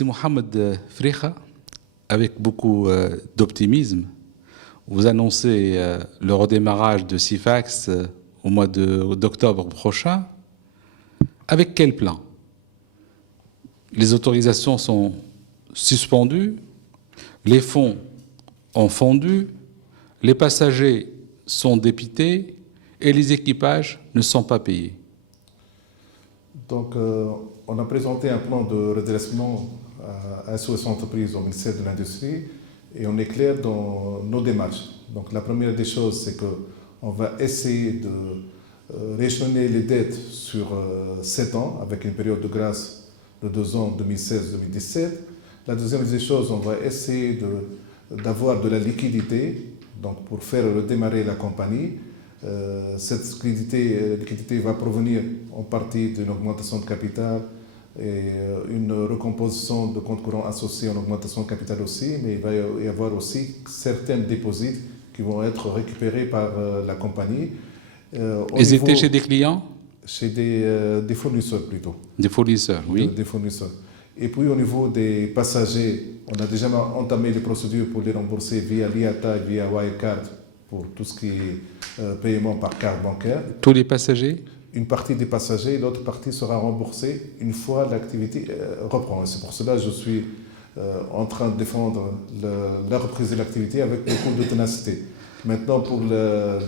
C'est Mohamed Frikha, avec beaucoup d'optimisme. Vous annoncez le redémarrage de Sifax au mois d'octobre prochain. Avec quel plan? Les autorisations sont suspendues, les fonds ont fondu, les passagers sont dépités et les équipages ne sont pas payés. Donc, on a présenté un plan de redressement à SOS Entreprises au ministère de l'Industrie et on est clair dans nos démarches. Donc, la première des choses, c'est qu'on va essayer de rééchelonner les dettes sur 7 ans avec une période de grâce de 2 ans, 2016-2017. La deuxième des choses, on va essayer d'avoir de la liquidité donc pour faire redémarrer la compagnie. Cette liquidité va provenir en partie d'une augmentation de capital et une recomposition de comptes courants associés en augmentation de capital aussi, mais il va y avoir aussi certains dépôts qui vont être récupérés par la compagnie. Ils étaient chez des clients? Chez des fournisseurs plutôt. Des fournisseurs, oui. Des fournisseurs. Et puis au niveau des passagers, on a déjà entamé les procédures pour les rembourser via l'IATA et via Wirecard pour tout ce qui est paiement par carte bancaire. Tous les passagers? Une partie des passagers, l'autre partie sera remboursée une fois l'activité reprend. C'est pour cela que je suis en train de défendre la reprise de l'activité avec beaucoup de ténacité. Maintenant, pour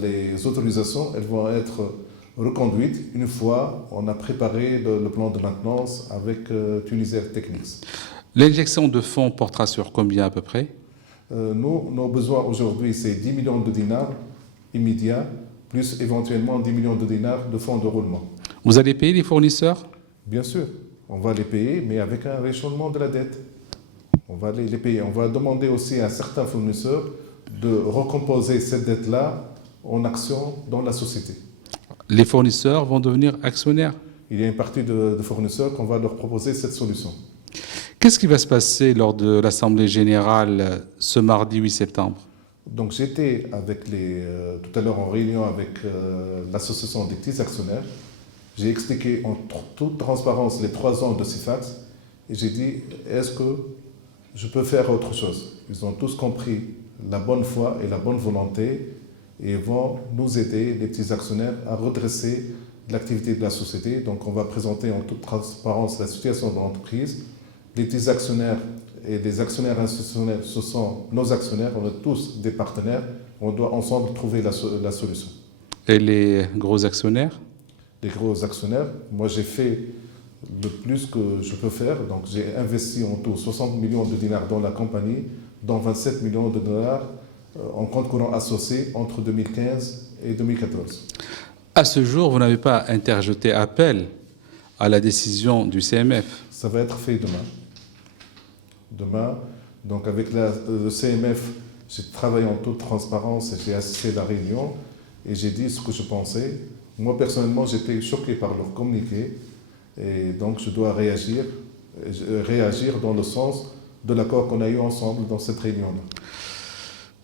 les autorisations, elles vont être reconduites une fois on a préparé le plan de maintenance avec Tunisair Technics. L'injection de fonds portera sur combien à peu près? Nos besoins aujourd'hui, c'est 10 millions de dinars immédiats, plus éventuellement 10 millions de dinars de fonds de roulement. Vous allez payer les fournisseurs? Bien sûr, on va les payer, mais avec un rééchelonnement de la dette. On va les payer. On va demander aussi à certains fournisseurs de recomposer cette dette-là en actions dans la société. Les fournisseurs vont devenir actionnaires? Il y a une partie de fournisseurs qu'on va leur proposer cette solution. Qu'est-ce qui va se passer lors de l'Assemblée générale ce mardi 8 septembre? Donc j'étais tout à l'heure en réunion avec l'association des petits actionnaires. J'ai expliqué en toute transparence les 3 ans de Sifax et j'ai dit est-ce que je peux faire autre chose? Ils ont tous compris la bonne foi et la bonne volonté et vont nous aider, les petits actionnaires, à redresser l'activité de la société. Donc on va présenter en toute transparence la situation de l'entreprise. Les petits actionnaires et les actionnaires institutionnels, ce sont nos actionnaires, on est tous des partenaires, on doit ensemble trouver la solution. Et les gros actionnaires? Les gros actionnaires, moi j'ai fait le plus que je peux faire, donc j'ai investi en tout 60 millions de dinars dans la compagnie, dont 27 millions de dollars en compte courant associé entre 2015 et 2014. À ce jour, vous n'avez pas interjeté appel à la décision du CMF? Ça va être fait demain. Demain, donc avec le CMF, j'ai travaillé en toute transparence et j'ai assisté à la réunion et j'ai dit ce que je pensais. Moi, personnellement, j'étais choqué par leur communiqué et donc je dois réagir dans le sens de l'accord qu'on a eu ensemble dans cette réunion-là.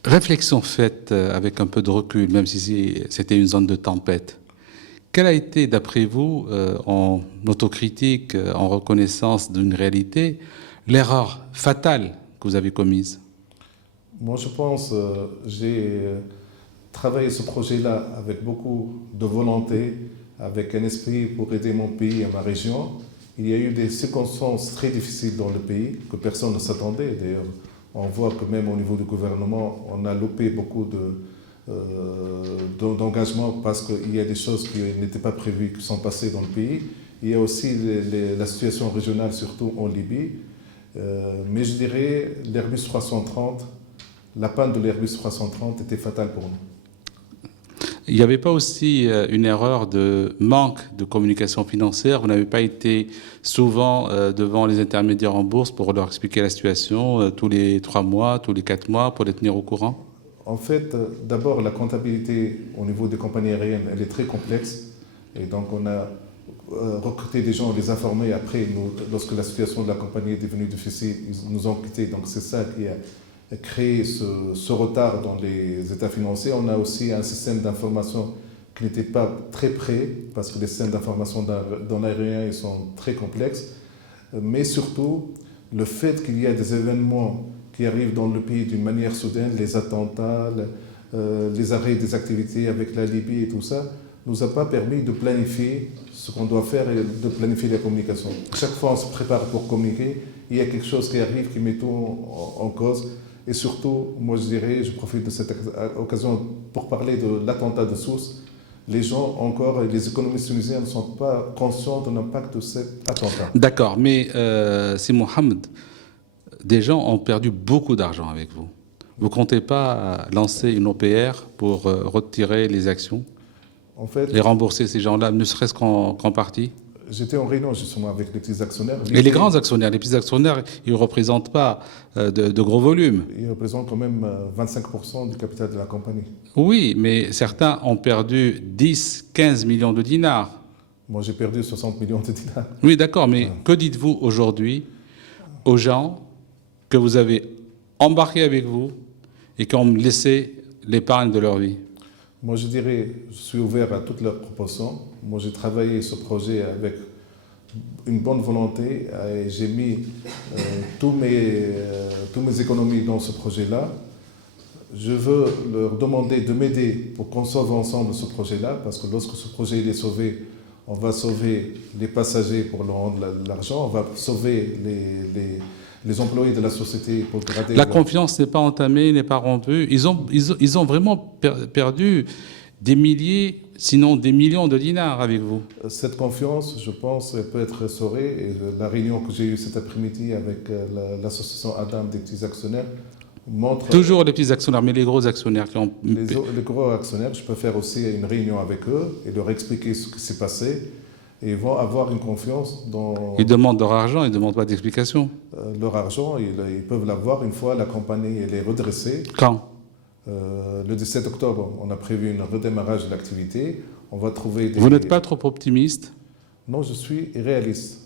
Réflexion faite avec un peu de recul, même si c'était une zone de tempête. Quelle a été, d'après vous, en autocritique, en reconnaissance d'une réalité, l'erreur fatale que vous avez commise? Moi, je pense j'ai travaillé ce projet-là avec beaucoup de volonté, avec un esprit pour aider mon pays et ma région. Il y a eu des circonstances très difficiles dans le pays que personne ne s'attendait. D'ailleurs, on voit que même au niveau du gouvernement, on a loupé beaucoup d'engagement parce qu'il y a des choses qui n'étaient pas prévues, qui sont passées dans le pays. Il y a aussi la situation régionale, surtout en Libye. Mais je dirais l'Airbus 330, la panne de l'Airbus 330 était fatale pour nous. Il n'y avait pas aussi une erreur de manque de communication financière? Vous n'avez pas été souvent devant les intermédiaires en bourse pour leur expliquer la situation tous les 3 mois, tous les 4 mois, pour les tenir au courant? En fait, d'abord, la comptabilité au niveau des compagnies aériennes, elle est très complexe. Et donc, on a recruté des gens, les informer. Après, lorsque la situation de la compagnie est devenue difficile, ils nous ont quittés. Donc, c'est ça qui a créé ce retard dans les états financiers. On a aussi un système d'information qui n'était pas très prêt, parce que les systèmes d'information dans l'aérien ils sont très complexes. Mais surtout, Le fait qu'il y a des événements qui arrivent dans le pays d'une manière soudaine, les attentats, les arrêts des activités avec la Libye et tout ça, nous a pas permis de planifier ce qu'on doit faire et de planifier la communication. Chaque fois, on se prépare pour communiquer. Il y a quelque chose qui arrive qui met tout en cause. Et surtout, moi je dirais, je profite de cette occasion pour parler de l'attentat de Sousse. Les gens encore, les économistes tunisiens ne sont pas conscients de l'impact de cet attentat. D'accord, mais si Mohamed, des gens ont perdu beaucoup d'argent avec vous. Vous ne comptez pas lancer une OPR pour retirer les actions En fait, et rembourser ces gens-là, ne serait-ce qu'en partie? j'étais en réunion justement avec les petits actionnaires. Et les grands actionnaires, les petits actionnaires, ils ne représentent pas de gros volumes. Ils représentent quand même 25% du capital de la compagnie. Oui, mais certains ont perdu 10, 15 millions de dinars. Moi, j'ai perdu 60 millions de dinars. Oui, d'accord, mais que dites-vous aujourd'hui aux gens que vous avez embarqués avec vous et qui ont laissé l'épargne de leur vie? Moi, je dirais, je suis ouvert à toutes leurs propositions. Moi, j'ai travaillé ce projet avec une bonne volonté et j'ai mis tous mes économies dans ce projet-là. Je veux leur demander de m'aider pour qu'on sauve ensemble ce projet-là, parce que lorsque ce projet est sauvé, on va sauver les passagers pour leur rendre l'argent, on va sauver les employés de la société pour garder... La confiance n'est pas entamée, n'est pas rompue. Ils ont vraiment perdu des milliers, sinon des millions de dinars avec vous. Cette confiance, je pense, elle peut être restaurée. Et la réunion que j'ai eue cet après-midi avec l'association Adam des petits actionnaires montre... Toujours les petits actionnaires, mais les gros actionnaires qui ont... Les gros actionnaires, je peux faire aussi une réunion avec eux et leur expliquer ce qui s'est passé. Et ils vont avoir une confiance dans... Ils demandent leur argent, ils ne demandent pas d'explication. Leur argent, ils peuvent l'avoir une fois la compagnie elle est redressée. Quand? Le 17 octobre, on a prévu un redémarrage de l'activité. On va trouver des... Vous n'êtes pas trop optimiste? Non, je suis réaliste.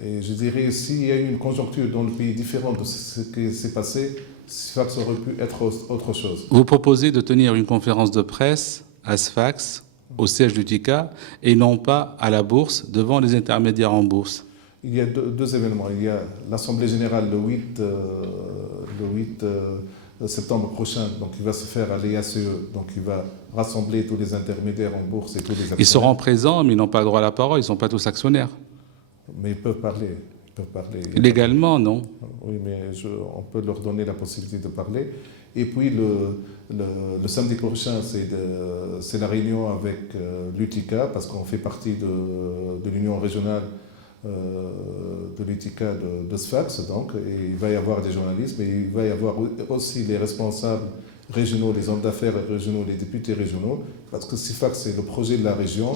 Et je dirais, s'il y a eu une conjoncture dans le pays différente de ce qui s'est passé, Sfax aurait pu être autre chose. Vous proposez de tenir une conférence de presse à Sfax, au siège du TICA, et non pas à la bourse, devant les intermédiaires en bourse. Il y a deux événements. Il y a l'Assemblée générale le 8 septembre prochain, donc il va se faire à l'EACE, donc il va rassembler tous les intermédiaires en bourse et tous les actionnaires. Ils seront présents, mais ils n'ont pas le droit à la parole, ils ne sont pas tous actionnaires. Mais ils peuvent parler. Légalement, non? Oui, mais on peut leur donner la possibilité de parler. Et puis le samedi prochain, c'est la réunion avec l'UTICA, parce qu'on fait partie de l'union régionale de l'UTICA de Sfax, donc, et il va y avoir des journalistes, mais il va y avoir aussi les responsables régionaux, les hommes d'affaires régionaux, les députés régionaux, parce que Sfax, c'est le projet de la région.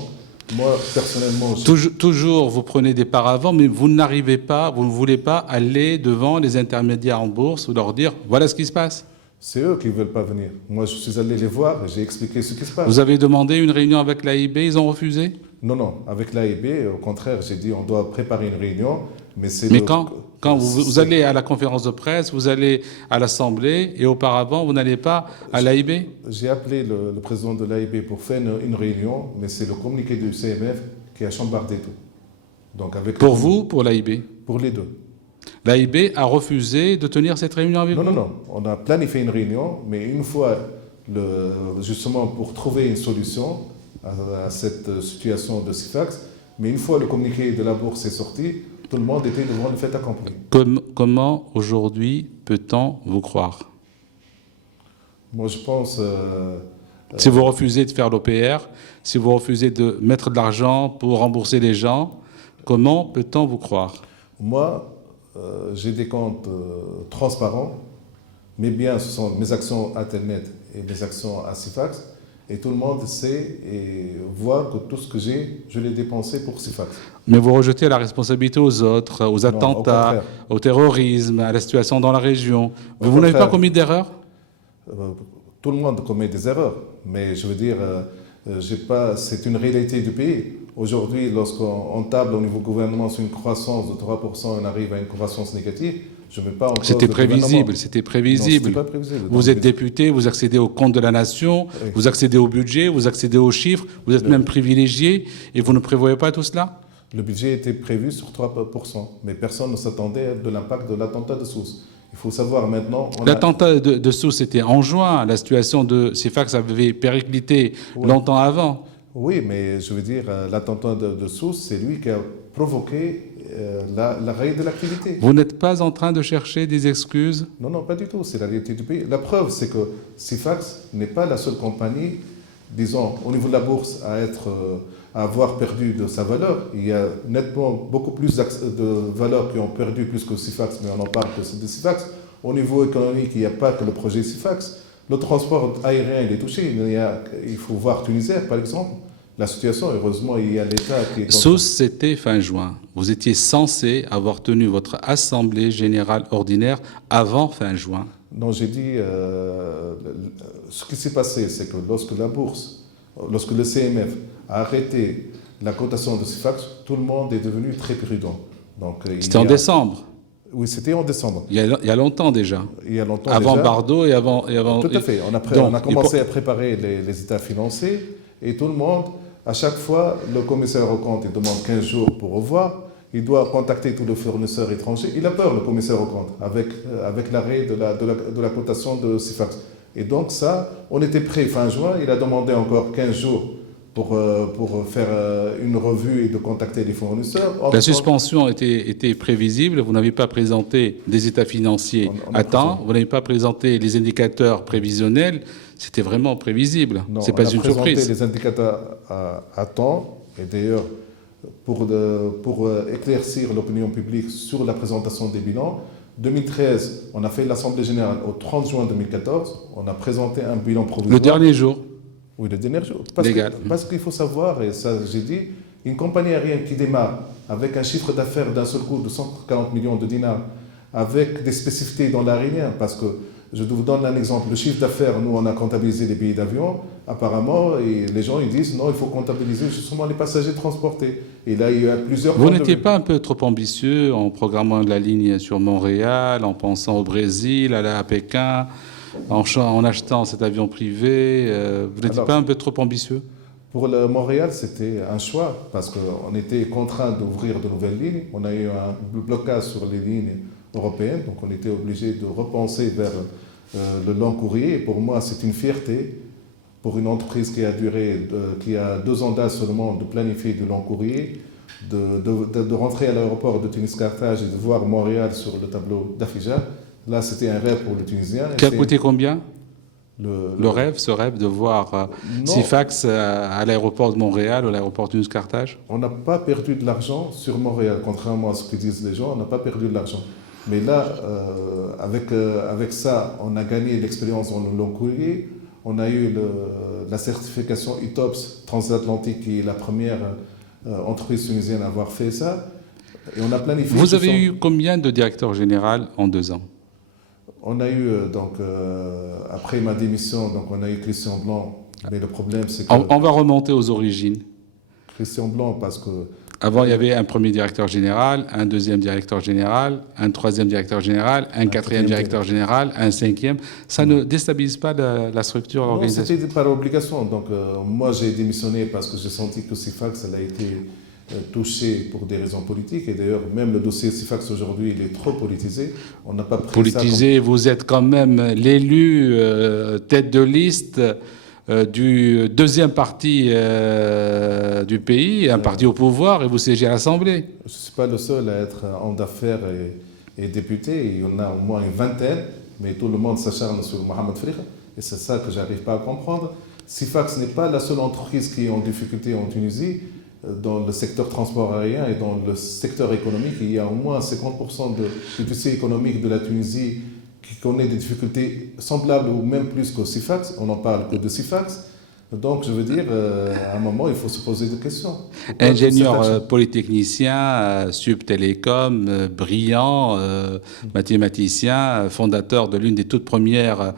Moi, personnellement... Toujours, vous prenez des paravents, mais vous n'arrivez pas, vous ne voulez pas aller devant les intermédiaires en bourse ou leur dire « voilà ce qui se passe ». C'est eux qui ne veulent pas venir. Moi, je suis allé les voir et j'ai expliqué ce qui se passe. Vous avez demandé une réunion avec l'AIB, ils ont refusé? Non, avec l'AIB, au contraire, j'ai dit on doit préparer une réunion, mais c'est... Mais quand vous allez à la conférence de presse, vous allez à l'Assemblée, et auparavant, vous n'allez pas à l'AIB? J'ai appelé le président de l'AIB pour faire une réunion, mais c'est le communiqué du CMF qui a chambardé tout. Donc avec pour vous, pour l'AIB? Pour les deux. L'AIB a refusé de tenir cette réunion avec vous? Non. On a planifié une réunion, mais une fois, justement, pour trouver une solution à cette situation de Sfax, mais une fois le communiqué de la bourse est sorti, tout le monde était devant le fait accompli. Comment aujourd'hui peut-on vous croire? Moi, je pense... si vous refusez de faire l'OPR, si vous refusez de mettre de l'argent pour rembourser les gens, comment peut-on vous croire? Moi, j'ai des comptes transparents. Mes biens, ce sont mes actions Internet et mes actions à Sfax. Et tout le monde sait et voit que tout ce que j'ai, je l'ai dépensé pour Sfax. Mais vous rejetez la responsabilité aux autres, aux attentats, au terrorisme, à la situation dans la région. Vous n'avez pas commis d'erreur? Tout le monde commet des erreurs. Mais je veux dire, c'est une réalité du pays. Aujourd'hui, lorsqu'on table au niveau gouvernement sur une croissance de 3%, on arrive à une croissance négative. Je ne mets pas en cause C'était prévisible, c'était prévisible. Non, pas prévisible. Vous êtes député, vous accédez au compte de la nation, oui. Vous accédez au budget, vous accédez aux chiffres, vous êtes même privilégié et vous ne prévoyez pas tout cela? Le budget était prévu sur 3%, mais personne ne s'attendait de l'impact de l'attentat de Sousse. Il faut savoir maintenant... L'attentat de Sousse était en juin. La situation de Sifax avait périclité longtemps avant. Oui, mais je veux dire, l'attentat de Sousse, c'est lui qui a provoqué l'arrêt de l'activité. Vous n'êtes pas en train de chercher des excuses? Non, non, pas du tout. C'est la réalité du pays. La preuve, c'est que Sifax n'est pas la seule compagnie, disons, au niveau de la bourse, à avoir perdu de sa valeur. Il y a nettement beaucoup plus de valeurs qui ont perdu plus que Sifax, mais on en parle que de Sifax. Au niveau économique, il n'y a pas que le projet Sifax. Le transport aérien, il est touché. Il faut voir Tunisair, par exemple. La situation, heureusement, il y a l'État qui est... Sousse, c'était fin juin. Vous étiez censé avoir tenu votre assemblée générale ordinaire avant fin juin. Non, j'ai dit... ce qui s'est passé, c'est que lorsque la bourse, lorsque le CMF a arrêté la cotation de Sifax, tout le monde est devenu très prudent. C'était en décembre. Oui, c'était en décembre. Il y a longtemps déjà. Il y a longtemps avant déjà. Bardo et avant... Tout à fait. On a commencé à préparer les états financiers et tout le monde, à chaque fois, le commissaire au compte, il demande 15 jours pour revoir. Il doit contacter tous les fournisseurs étrangers. Il a peur, le commissaire au compte, avec l'arrêt de la cotation de Sifax. Et donc ça, on était prêt fin juin. Il a demandé encore 15 jours pour faire une revue et de contacter les fournisseurs. La suspension était prévisible. Vous n'avez pas présenté des états financiers à temps. Vous n'avez pas présenté les indicateurs prévisionnels. C'était vraiment prévisible. Ce n'est pas une surprise. On a présenté les indicateurs à temps. Et d'ailleurs, pour éclaircir l'opinion publique sur la présentation des bilans, 2013, on a fait l'Assemblée générale au 30 juin 2014. On a présenté un bilan provisoire. Le dernier jour. Oui, le dernier jour. Légal. Parce qu'il faut savoir, et ça j'ai dit, une compagnie aérienne qui démarre avec un chiffre d'affaires d'un seul coup de 140 millions de dinars, avec des spécificités dans l'aérien, parce que je vous donne un exemple. Le chiffre d'affaires, nous, on a comptabilisé les billets d'avion, apparemment, et les gens ils disent non, il faut comptabiliser justement les passagers transportés. Et là, il y a plusieurs... Vous n'étiez pas un peu trop ambitieux en programmant la ligne sur Montréal, en pensant au Brésil, à Pékin, en achetant cet avion privé? Vous n'étiez pas un peu trop ambitieux? Pour le Montréal, c'était un choix, parce qu'on était contraint d'ouvrir de nouvelles lignes. On a eu un blocage sur les lignes européennes, donc on était obligé de repenser vers le long courrier. Et pour moi, c'est une fierté pour une entreprise qui a 2 ans d'âge seulement de planifier du long courrier, de rentrer à l'aéroport de Tunis-Carthage et de voir Montréal sur le tableau d'affichage. Là, c'était un rêve pour le Tunisien. Qui a coûté combien? Ce rêve de voir Sifax à l'aéroport de Montréal ou à l'aéroport de Tunis-Carthage? On n'a pas perdu de l'argent sur Montréal, contrairement à ce que disent les gens, on n'a pas perdu de l'argent. Mais là, avec ça, on a gagné l'expérience dans le long courrier. On a eu la certification ITOPS transatlantique, qui est la première entreprise tunisienne à avoir fait ça. Et on a planifié... Vous avez eu combien de directeurs généraux en 2 ans? On a eu, après ma démission, on a eu Christian Blanc. Mais le problème, c'est que... On va remonter aux origines. Christian Blanc, parce que... Avant, il y avait un premier directeur général, un deuxième directeur général, un troisième directeur général, un quatrième directeur général, un cinquième. Ça ne déstabilise pas la structure organisationnelle? Non, c'était par obligation. Donc, moi, j'ai démissionné parce que j'ai senti que Sifax, elle a été touchée pour des raisons politiques. Et d'ailleurs, même le dossier Sifax aujourd'hui, il est trop politisé. On n'a pas pris politisé, vous êtes quand même l'élu tête de liste du deuxième parti du pays, un parti au pouvoir, et vous siégez à l'Assemblée. Je ne suis pas le seul à être homme d'affaires et député. Il y en a au moins une vingtaine, mais tout le monde s'acharne sur Mohamed Frikh. Et c'est ça que je n'arrive pas à comprendre. Sifax n'est pas la seule entreprise qui est en difficulté en Tunisie. Dans le secteur transport aérien et dans le secteur économique, il y a au moins 50% du dossier économique de la Tunisie qui connaît des difficultés semblables ou même plus qu'au Sifax. On n'en parle que de Sifax. Donc, je veux dire, à un moment, il faut se poser des questions. Ingénieur polytechnicien, subtélécom, brillant, mathématicien, fondateur de l'une des toutes premières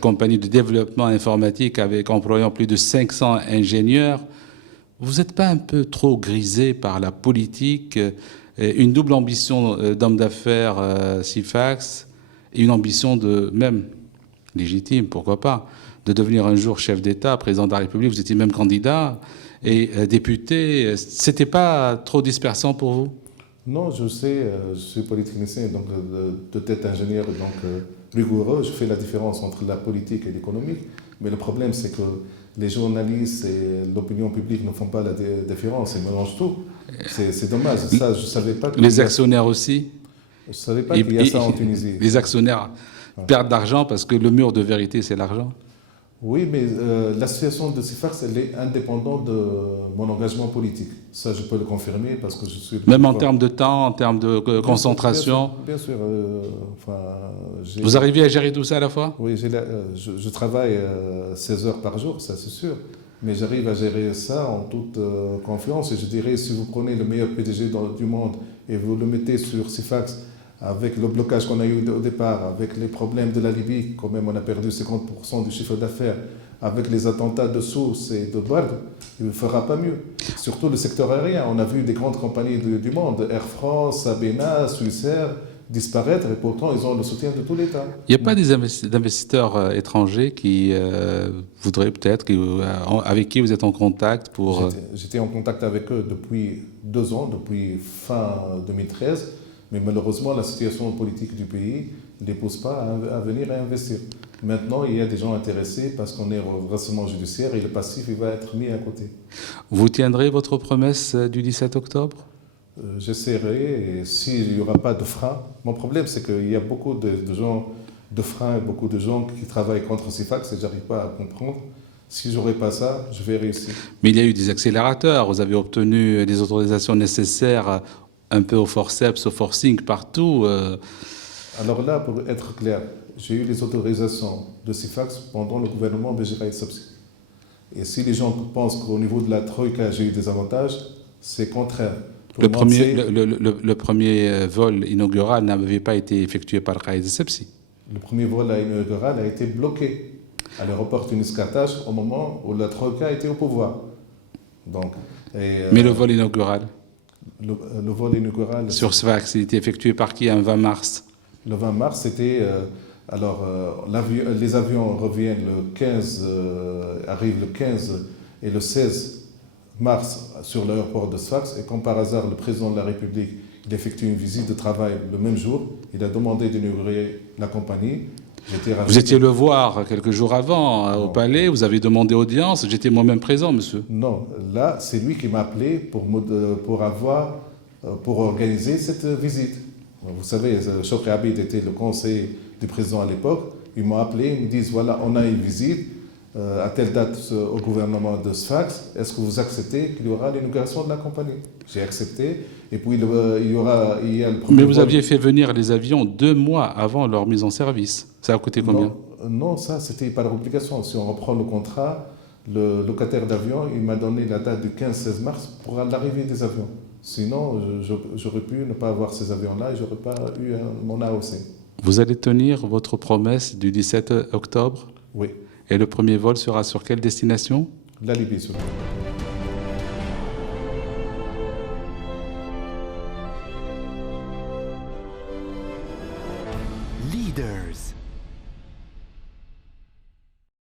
compagnies de développement informatique employant plus de 500 ingénieurs. Vous n'êtes pas un peu trop grisé par la politique, une double ambition d'homme d'affaires Sifax et une ambition même légitime, pourquoi pas, de devenir un jour chef d'État, président de la République, vous étiez même candidat, et député, c'était pas trop dispersant pour vous? Non, je sais, je suis polytechnicien, donc de tête ingénieur, donc rigoureux. Je fais la différence entre la politique et l'économique. Mais le problème, c'est que les journalistes et l'opinion publique ne font pas la différence, ils mélangent tout. C'est dommage. Ça, je savais pas qu'il Les y a, actionnaires aussi? je savais pas qu'il y a ça en Tunisie. Les actionnaires perdent d'argent parce que le mur de vérité, c'est l'argent. Oui, mais l'association de Sifax, elle est indépendante de mon engagement politique. Ça, je peux le confirmer parce que je suis... Même en termes de temps, en termes de concentration. Bien sûr. Enfin, Vous arrivez à gérer tout ça à la fois? oui, je travaille 16 heures par jour, ça c'est sûr. Mais j'arrive à gérer ça en toute confiance. Et je dirais, si vous prenez le meilleur PDG du monde et vous le mettez sur Sifax, avec le blocage qu'on a eu au départ, avec les problèmes de la Libye, quand même on a perdu 50% du chiffre d'affaires, avec les attentats de Sousse et de Bard, il ne fera pas mieux. Surtout le secteur aérien. On a vu des grandes compagnies du monde, Air France, Sabena, Swissair, disparaître et pourtant ils ont le soutien de tout l'État. Il n'y a pas des investisseurs étrangers qui voudraient peut-être, avec qui vous êtes en contact pour... J'étais en contact avec eux depuis 2 ans, depuis fin 2013. Mais malheureusement, la situation politique du pays ne les pousse pas à venir et investir. Maintenant, il y a des gens intéressés parce qu'on est au redressement judiciaire et le passif il va être mis à côté. Vous tiendrez votre promesse du 17 octobre? J'essaierai, et s'il n'y aura pas de frein, mon problème c'est qu'il y a beaucoup de gens, de freins, beaucoup de gens qui travaillent contre Sifax et je n'arrive pas à comprendre. Si j'aurais pas ça, je vais réussir. Mais il y a eu des accélérateurs, vous avez obtenu des autorisations nécessaires un peu au forceps, au forcing, partout. Alors là, pour être clair, j'ai eu les autorisations de Sifax pendant le gouvernement Béjira et Sabsi. Et si les gens pensent qu'au niveau de la Troïka, j'ai eu des avantages, c'est contraire. Le premier vol inaugural n'avait pas été effectué par Khaïd Sepsi. Le premier vol inaugural a été bloqué à l'aéroport Tunis-Carthage au moment où la Troïka était au pouvoir. Donc, mais le vol inaugural le vol inaugural... Sur Sfax, il était effectué par qui un 20 mars? Le 20 mars, c'était... les avions reviennent le 15, arrivent le 15 et le 16 mars sur l'aéroport de Sfax. Et comme par hasard, le président de la République, il effectue une visite de travail le même jour. Il a demandé d'inaugurer la compagnie. Vous étiez le voir quelques jours avant au palais, vous avez demandé audience, j'étais moi-même présent, monsieur. Non, là, c'est lui qui m'a appelé pour organiser cette visite. Vous savez, Chokri Abid était le conseiller du président à l'époque. Ils m'ont appelé, ils me disent, voilà, on a une visite à telle date au gouvernement de Sfax. Est-ce que vous acceptez qu'il y aura l'inauguration de la compagnie? J'ai accepté. Et puis, il y a le premier... Mais vous aviez fait venir les avions 2 mois avant leur mise en service. Ça a coûté combien? Non, ça, c'était par obligation. Si on reprend le contrat, le locataire d'avion, il m'a donné la date du 15-16 mars pour l'arrivée des avions. Sinon, j'aurais pu ne pas avoir ces avions-là et je n'aurais pas eu mon AOC. Vous allez tenir votre promesse du 17 octobre? Oui. Et le premier vol sera sur quelle destination? La Libye, surtout.